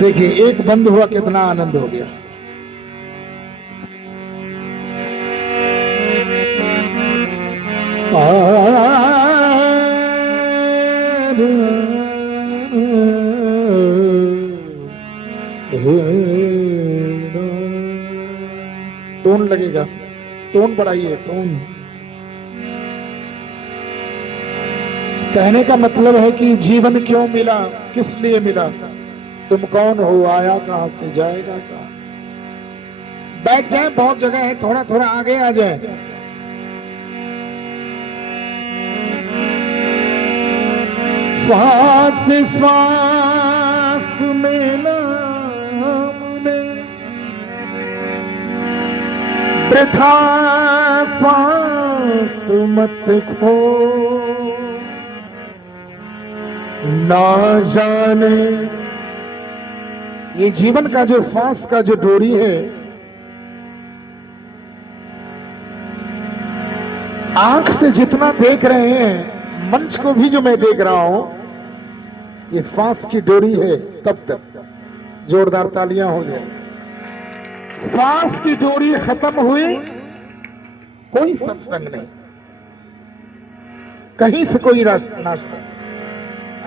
देखिए एक बंद हुआ, कितना आनंद हो गया। टोन लगेगा, टोन बढ़ाइए, टोन। कहने का मतलब है कि जीवन क्यों मिला, किस लिए मिला, तुम कौन हो, आया कहां से, जाएगा कहां। बैठ जाए, बहुत जगह है, थोड़ा थोड़ा आगे आ जाए। श्वास श्वास में नाम ले, वृथा श्वास मत खो, ना जाने ये जीवन का जो श्वास का जो डोरी है, आंख से जितना देख रहे हैं, मंच को भी जो मैं देख रहा हूं, ये श्वास की डोरी है। तब तक जोरदार तालियां हो जाए। श्वास की डोरी खत्म हुई, कोई सत्संग नहीं, कहीं से कोई नाश्ता।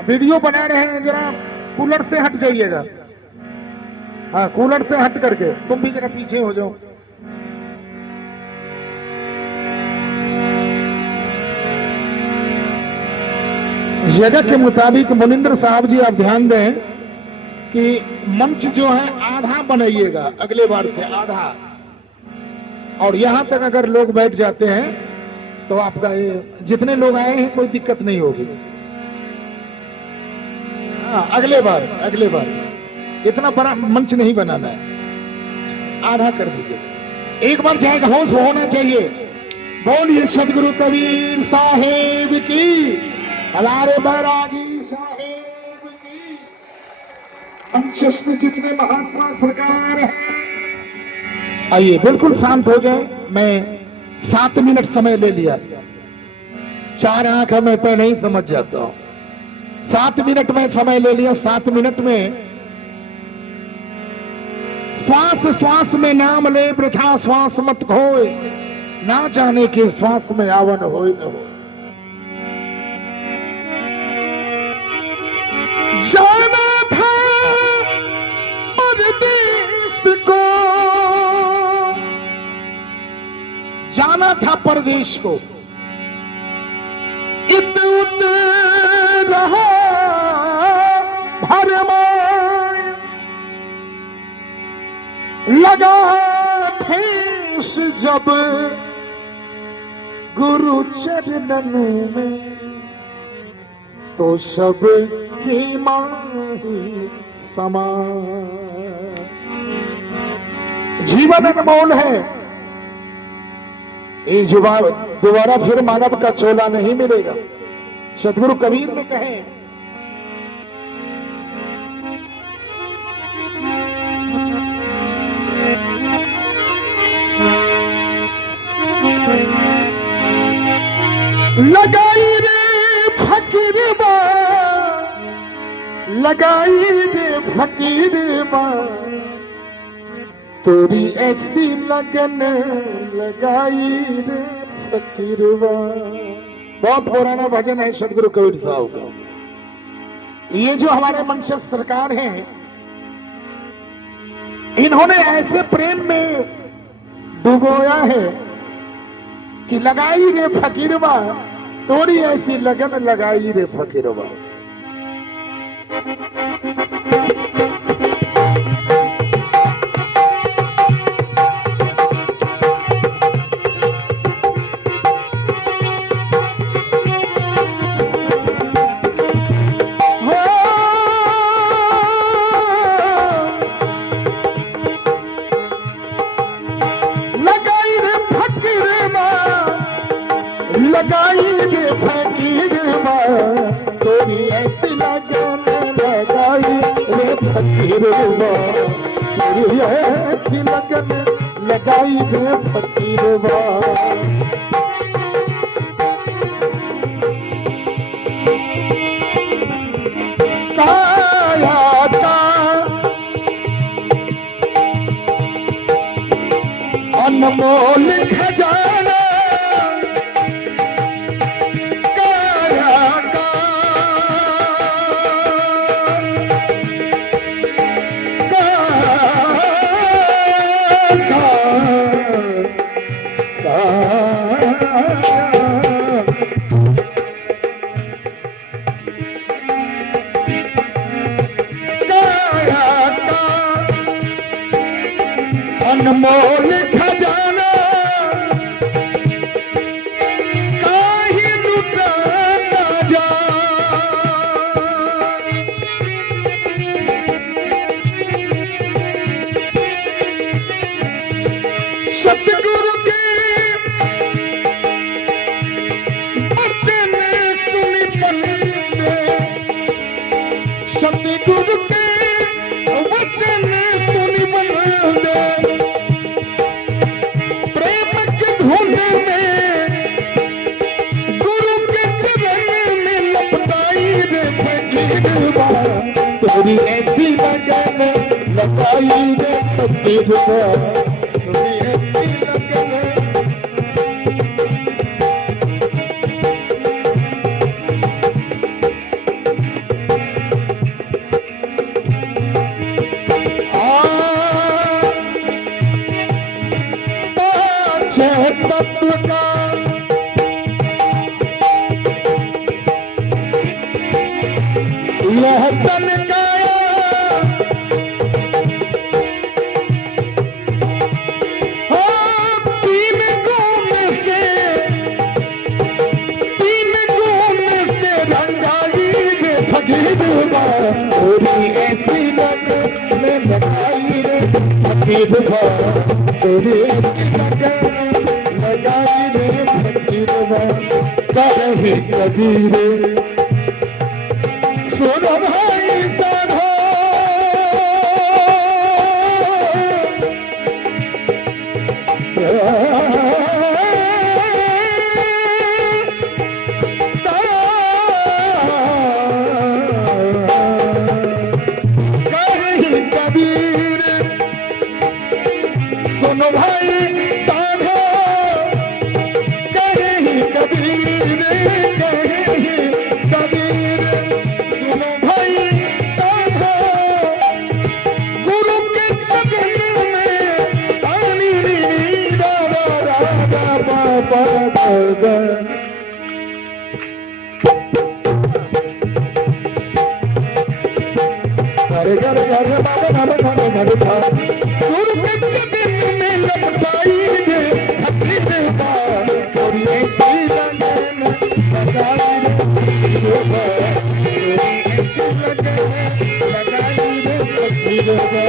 वीडियो बना रहे हैं, जरा कूलर से हट जाइएगा। हाँ, कूलर से हट करके तुम भी जरा पीछे हो जाओ। जगह के मुताबिक मुनिंद्र साहब जी आप ध्यान दें कि मंच जो है आधा बनाइएगा, अगले बार से आधा, और यहां तक अगर लोग बैठ जाते हैं तो आपका ये जितने लोग आए हैं कोई दिक्कत नहीं होगी। हाँ, अगले बार इतना बड़ा मंच नहीं बनाना है, आधा कर दीजिए। एक बार जाएगा, होश होना चाहिए। बोलिए सदगुरु कबीर साहेब की, हलारे बैरागी साहेब की। मंचस्थ जितने महात्मा सरकार है, आइए बिल्कुल शांत हो जाए। मैं 7 मिनट समय ले लिया, 4 आंख मैं पहले ही समझ जाता हूं। 7 मिनट में समय ले लिया। 7 मिनट में श्वास श्वास में नाम ले, वृथा श्वास मत खोए, ना जाने के श्वास में आवन होए न हो। जाना था परदेश को, जाना था परदेश को, इत उत रहा भरमाए, लगा ठेस जब गुरु चरणन में, तो सब ही माही समा। जीवन अनमोल है, ये दोबारा फिर मानव का चोला नहीं मिलेगा। सदगुरु कबीर ने कहे, लगाई रे फकीरबा, लगाई रे फकीरबा, तेरी ऐसी लगन लगाई रे फकीरबा। बहुत पुराना भजन है सदगुरु कबीर साहब का। ये जो हमारे मंचस्थ सरकार हैं, इन्होंने ऐसे प्रेम में डुबोया है कि लगाई रे फकीरबा, थोड़ी ऐसी लगन लगाई रे फकीरबा। लगाई रे फकीरबा, तोरी ऐसी लगन लगाई रे फकीरबा, तोरी ऐसी लगन लगाई रे फकीरबा। काया का अनमोल खजाना काया का अनमोल खजाना काहे लुटाता जा सतगुरु के वचन सुनि बंदे सतगुरु के वचन सुनि बंदे धुन में गुरु के चरण में लपटाई रे फकीरवा तेरी ऐसी लगन लगाई रे फकीरवा तेरी ऐसी लगन तत्व का यह तन काया तीन गुण से रंगाई रे फकीरवा तेरी ऐसी लगन में लगाई रे फकीरवा तेरी ऐसी लगन लगाई रे फकीरवा कहे कबीर सुनो भाई साधो कहे कबीर सुनो भाई घरे घरे घरे बाबा घरे घरे घरे था गुरु के चरण में लपटाई रे फकीरवा तेरी ऐसी लगन लगाई रे फकीरवा तेरी ऐसी लगन लगाई रे फकीरवा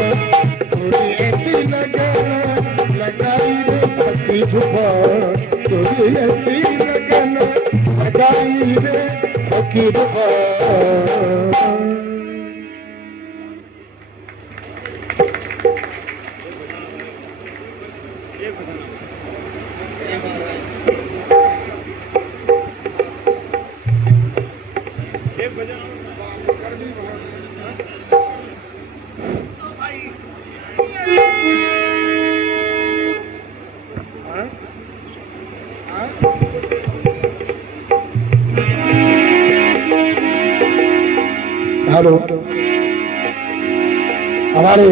तेरी ऐसी लगन लगाई रे फकीरवा तेरी ऐसी लगन लगाई रे फकीरवा हेलो हमारे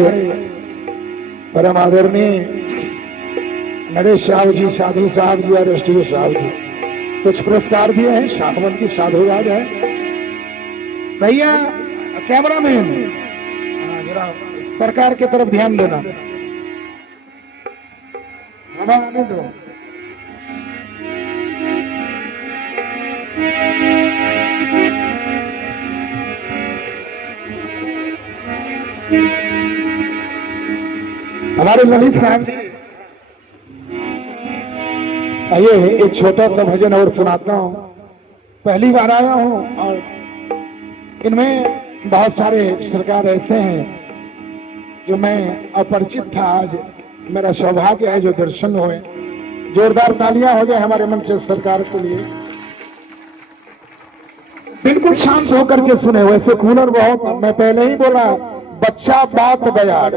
परम आदरणीय नरेश साहब जी, साधु साहब जी और एसटीओ साहब जी कुछ पुरस्कार दिए हैं। शाखवंत की साधुवाद है। भैया कैमरामैन जरा सरकार की तरफ ध्यान देना, हवा आने दो। हमारे ललित साहब जी, आइए एक छोटा सा भजन और सुनाता हूँ। पहली बार आया हूँ और इनमें बहुत सारे सरकार ऐसे हैं जो मैं अपरिचित था। आज मेरा सौभाग्य है जो दर्शन हुए। जोरदार तालियां हो जाए हमारे मंच सरकार के लिए। बिल्कुल शांत होकर के सुने। वैसे कूलर बहुत, मैं पहले ही बोला, बच्चा बात बयाड़।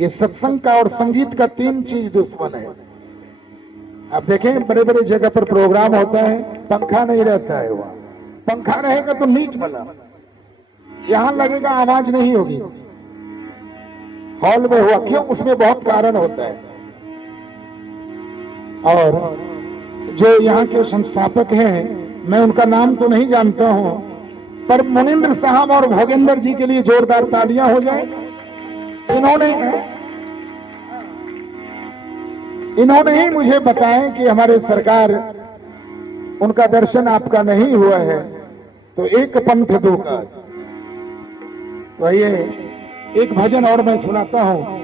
ये सत्संग का और संगीत का तीन चीज दुश्मन है। आप देखें बड़े बड़े जगह पर प्रोग्राम होता है, पंखा नहीं रहता है। वहां पंखा रहेगा तो नीट बना, यहां लगेगा आवाज नहीं होगी। हॉल में हुआ क्यों? उसमें बहुत कारण होता है। और जो यहाँ के संस्थापक हैं, मैं उनका नाम तो नहीं जानता हूं, पर मुनिंद्र साहब और भोगेंद्र जी के लिए जोरदार तालियां हो जाए। इन्होंने ही मुझे बताया कि हमारे सरकार, उनका दर्शन आपका नहीं हुआ है तो एक पंथ दो का। तो ये एक भजन और मैं सुनाता हूं।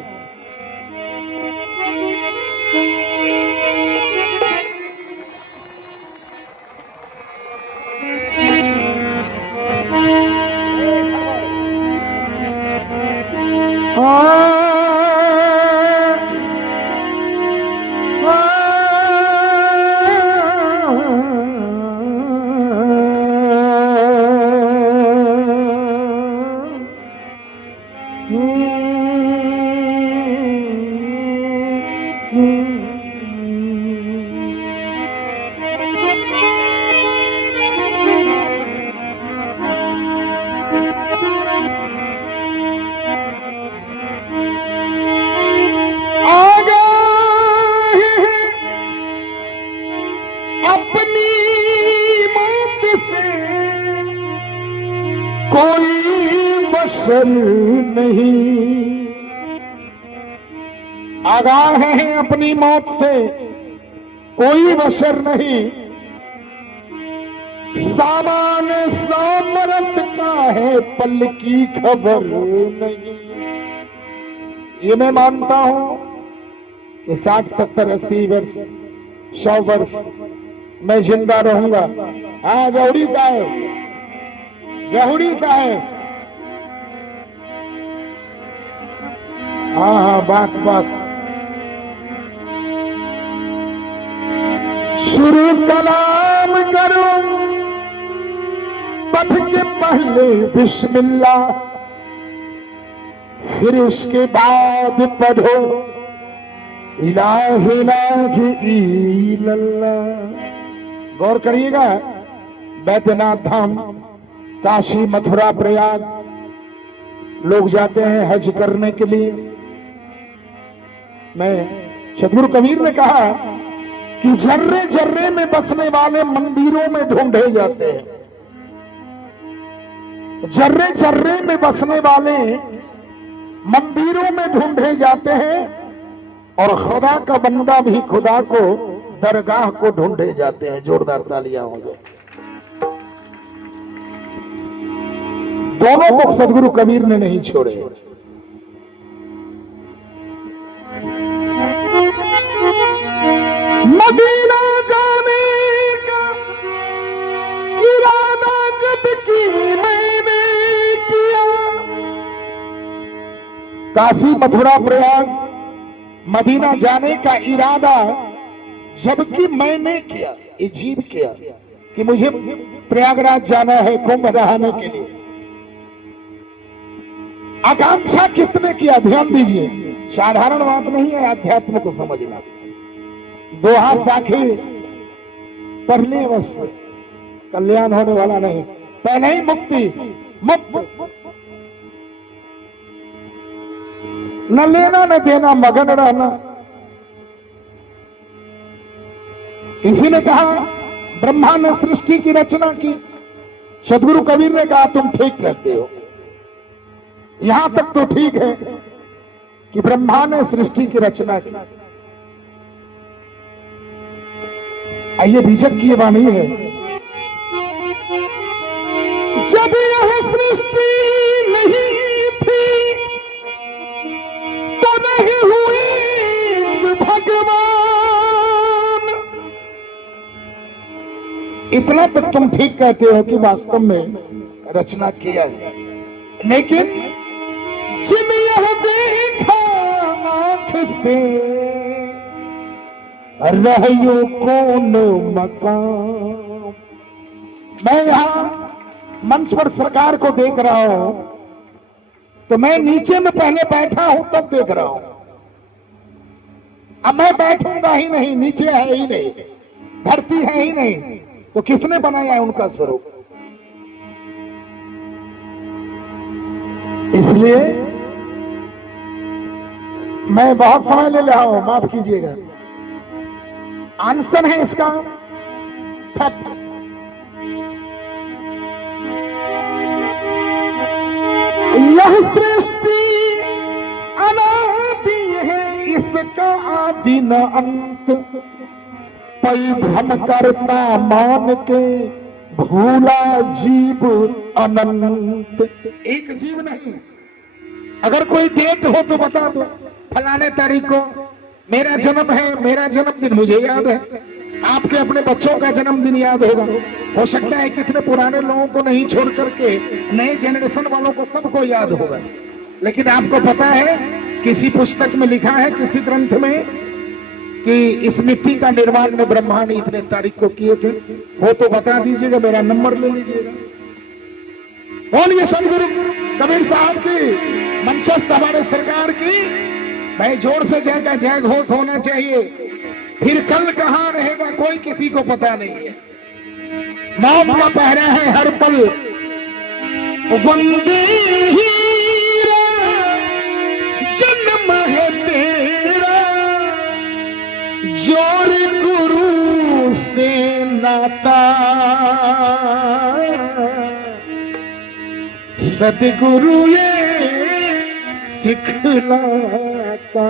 नहीं आगाह है अपनी मौत से, कोई बशर नहीं। सामान सामरस का है, पल की खबर नहीं। ये मैं मानता हूं कि 60, 70, 80 वर्ष, 100 वर्ष मैं जिंदा रहूंगा। हाँ जौहरी साहब, जौहरी साहब, हाँ हाँ, बात शुरू कलाम करो, पढ़ के पहले बिस्मिल्लाह, फिर इसके बाद पढ़ो इलाह इलाही इल्लल्लाह। गौर करिएगा, बैद्यनाथ धाम, काशी, मथुरा, प्रयाग लोग जाते हैं हज करने के लिए। मैं सदगुरु कबीर ने कहा कि जर्रे जर्रे में बसने वाले मंदिरों में ढूंढे जाते हैं। जर्रे जर्रे में बसने वाले मंदिरों में ढूंढे जाते हैं, और खुदा का बंदा भी खुदा को दरगाह को ढूंढे जाते हैं। जोरदार तालियां हो गए। दोनों को सदगुरु कबीर ने नहीं छोड़े। मदीना जाने का इरादा जब की मैंने किया, काशी, मथुरा, प्रयाग, मदीना जाने का इरादा जबकि मैंने किया, ये जीव किया कि मुझे प्रयागराज जाना है कुंभ नहाने के लिए। आकांक्षा किसने किया? ध्यान दीजिए, साधारण बात नहीं है अध्यात्म को समझना। दोहा साखी पढ़ने बस कल्याण होने वाला नहीं, पहले ही मुक्ति मुक्त, न लेना न देना, मगन रहना। किसी ने कहा ब्रह्मा ने सृष्टि की रचना की, सदगुरु कबीर ने कहा तुम ठीक कहते हो। यहां तक तो ठीक है कि ब्रह्मा ने सृष्टि की रचना की। आइए बीजक की ये वाणी है, जब यह सृष्टि नहीं थी तो नहीं हुए भगवान। इतना तक तुम ठीक कहते हो कि वास्तव में रचना किया है, लेकिन जिन यह देखा आंख से रहियो कौन मकान। मैं यहाँ मंच पर सरकार को देख रहा हूं, तो मैं नीचे में पहले बैठा हूं तब देख रहा हूं। अब मैं बैठूंगा ही नहीं, नीचे है ही नहीं, धरती है ही नहीं, तो किसने बनाया है उनका स्वरूप? इसलिए मैं बहुत समय ले रहा हूं, माफ कीजिएगा। आंसर है इसका फैक्ट। यह सृष्टि अनादि है, इसका आदि न अंत, परिभ्रम करता मान के भूला जीव अनंत। एक जीव नहीं, अगर कोई डेट हो तो बता दो, फलाने तारीख को मेरा जन्म है, मेरा जन्मदिन मुझे याद है, आपके अपने बच्चों का जन्मदिन याद होगा। हो सकता है कितने पुराने लोगों को नहीं छोड़ करके नए जनरेशन वालों को सबको याद होगा। लेकिन आपको पता है किसी पुस्तक में लिखा है, किसी ग्रंथ में, कि इस मिट्टी का निर्माण में ब्रह्मा ने इतने तारीख को किए थे? वो तो बता दीजिएगा, मेरा नंबर ले लीजिएगा। बोलिए सदगुरु कबीर साहब की, मंचस्थ हमारे सरकार की। भाई जोर से जाएगा, जय घोष होना चाहिए। फिर कल कहां रहेगा कोई किसी को पता नहीं है। मौत का पहरा है हर पल। वंदे हीरा जन्म है तेरा, जोर गुरु से नाता, सदगुरु ये सिखलाता।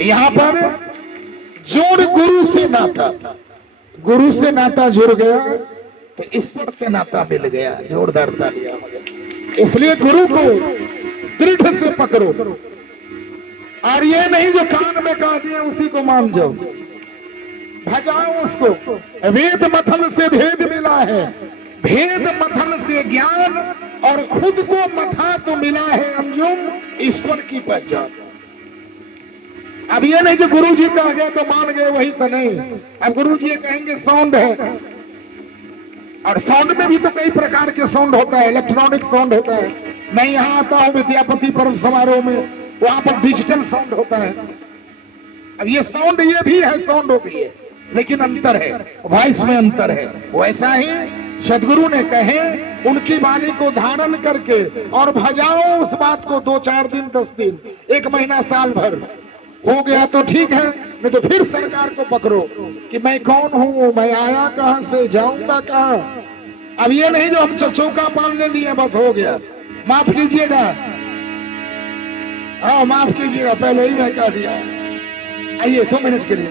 यहां पर जोड़ गुरु से नाता, गुरु से नाता जुड़ गया तो ईश्वर से नाता मिल गया। जोरदार तालियां हो गया। इसलिए गुरु को दृढ़ से पकड़ो, और ये नहीं जो कान में कह दिया उसी को मान जाओ, भजाओ उसको। वेद मथन से भेद मिला है, भेद मथन से ज्ञान, और खुद को मथा तो मिला है अंजुम ईश्वर की पहचान। अब ये नहीं जो गुरु जी कह गए तो मान गए, वही तो नहीं। अब गुरु जी कहेंगे साउंड है, और साउंड में भी तो कई प्रकार के साउंड होता है, इलेक्ट्रॉनिक साउंड होता है। मैं यहाँ आता हूँ विद्यापति पर्व समारोह में, वहां पर डिजिटल साउंड होता है। अब ये साउंड ये भी है, साउंड हो गई है, लेकिन अंतर है, वॉइस में अंतर है। वैसा ही सदगुरु ने कहे उनकी वाणी को धारण करके और भजाओ उस बात को 2-4 दिन 10 दिन 1 महीना साल भर हो गया तो ठीक है, नहीं तो फिर सरकार को पकड़ो कि मैं कौन हूं, मैं आया कहां से, जाऊंगा कहां। अब ये नहीं जो हम चौका पालने लिए बस हो गया। माफ कीजिएगा, हाँ माफ कीजिएगा, पहले ही मैं कह दिया। आइए 2 मिनट के लिए।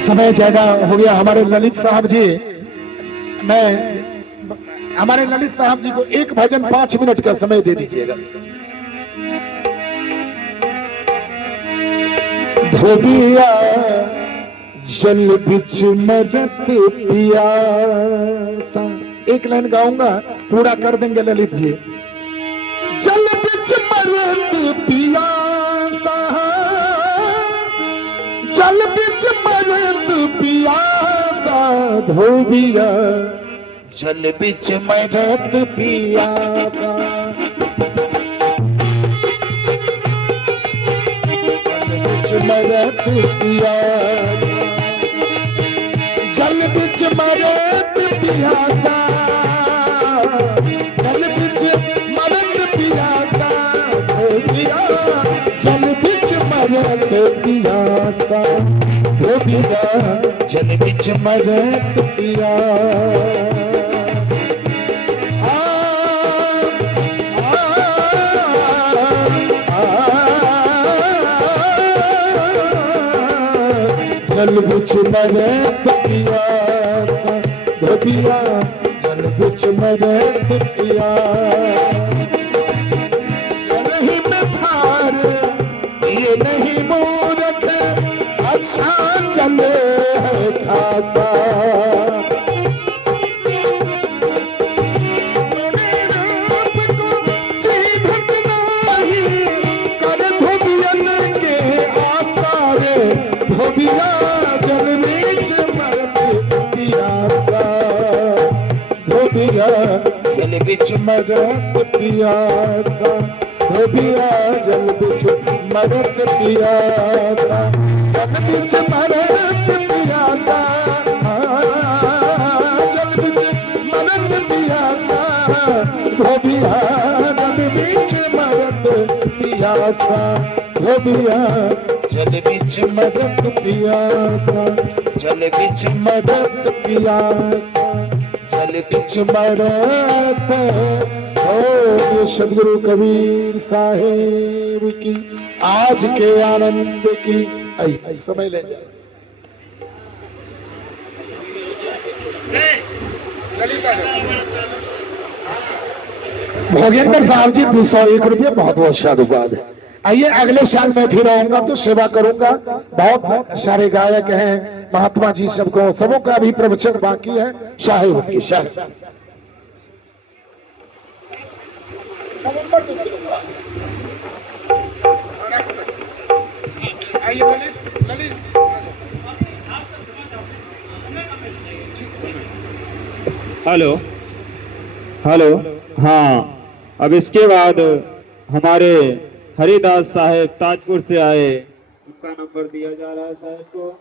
समय ज्यादा हो गया। हमारे ललित साहब जी, हमारे ललित साहब जी को एक भजन 5 मिनट का समय दे दीजिएगा। धोबिया जल बिच मरत पियासा, एक लाइन गाऊंगा, पूरा कर देंगे ललित जी। जल बिच मरत पियासा, जल बिच मरत पियासा, धोबिया जल बिच मरत पियासा, मरत पियासा, जल बिच मरत पियासा, जल बिच मरत पियासा, धोबिया जल बिच मरत पियासा, धोबिया जल बिच मरत पियासा। जल बिच मरत पियासा, धोबिया जल बिच मरत पियासा। नहीं मिठार ये नहीं मूरत, अच्छा चले है खासा। मेरे रूप को चीधत नहीं कर धोबिया धोबिया जल बीच मरत पियासा, धोबिया जल बीच मरत पियासा, धोबिया जल बीच मरत पियासा, जल बीच मरत पियासा, जल बीच मरत पियासा, धोबिया जल बीच मरत पियासा, धोबिया जल बीच मरत पियासा, जल बीच मरत पियासा, जल बीच मरत। ओ ये सदगुरु कबीर साहेब की आज के आनंद की आई समय ले जा। भोगेंद्र साहब जी 201 रुपये बहुत बहुत साधुवाद है। आइए अगले साल मैं फिर आऊंगा तो सेवा करूंगा। बहुत सारे गायक हैं, महात्मा जी सबको सबों का भी प्रवचन बाकी है। शाही उनकी शाही हेलो हेलो। हाँ, अब इसके बाद हमारे हरिदास साहेब ताजपुर से आए, उनका नंबर दिया जा रहा है साहब को।